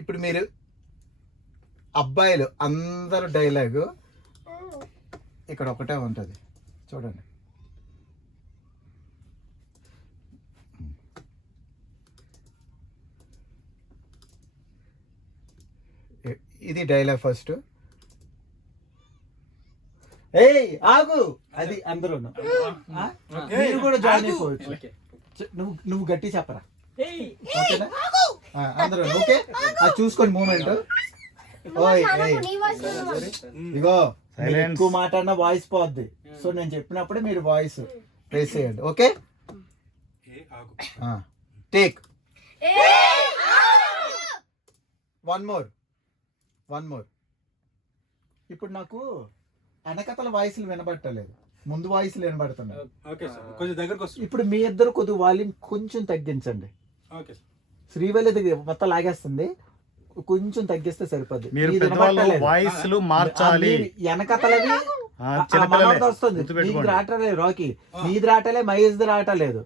ఇప్పుడు మీరు అబ్బాయిలు అందరు డైలాగు ఇక్కడ ఒకటే ఉంటుంది చూడండి. ఇది డైలాగ్ ఫస్ట్. ఏయ్ ఆగు, అది అందరూ మీరు కూడా జాయిన్ అయిపోవచ్చు. నువ్వు గట్టి చెప్పరా, ఓకేనా? అందరూ ఓకే. అది చూసుకోండి మూమెంట్. ఇగో ఎక్కువ మాట్లాడిన వాయిస్ పోద్ది, సో నేను చెప్పినప్పుడే మీరు వాయిస్ రేస్ చేయండి. Okay, take. One more. ఇప్పుడు నాకు వెనకతల వాయిస్లు వినబట్టలేదు, ముందు వాయిస్లు వినబడుతున్నాయి. ఇప్పుడు మీ ఇద్దరు కొద్దిగా వాల్యూమ్ కొంచెం తగ్గించండి. శ్రీవల్లి దగ్గర మొత్తం లాగేస్తుంది, కొంచెం తగ్గిస్తే సరిపోద్ది. వాయిస్లు మార్చాలి. వెనకతలవి వస్తుంది, నీకు రావట్లేదు రాకీ, నీది రావట్లే, మహేష్ రావట్లేదు.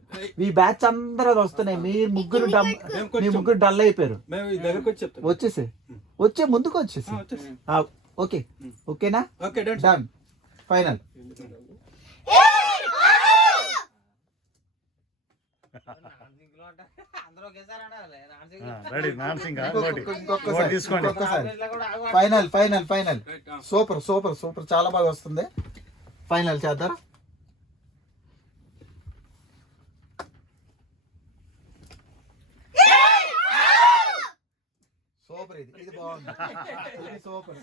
ఈ బ్యాచ్ అందరూ అది వస్తున్నాయి. మీ ముగ్గురు డల్ అయిపోయారు. వచ్చేసి ముందుకు వచ్చేసి. ఓకే, ఓకేనా? Done, final. ఫైనల్. సూపర్ చాలా బాగా వస్తుంది. ఫైనల్ చేద్దాం. సూపర్, ఇది బాగుంది. సూపర్.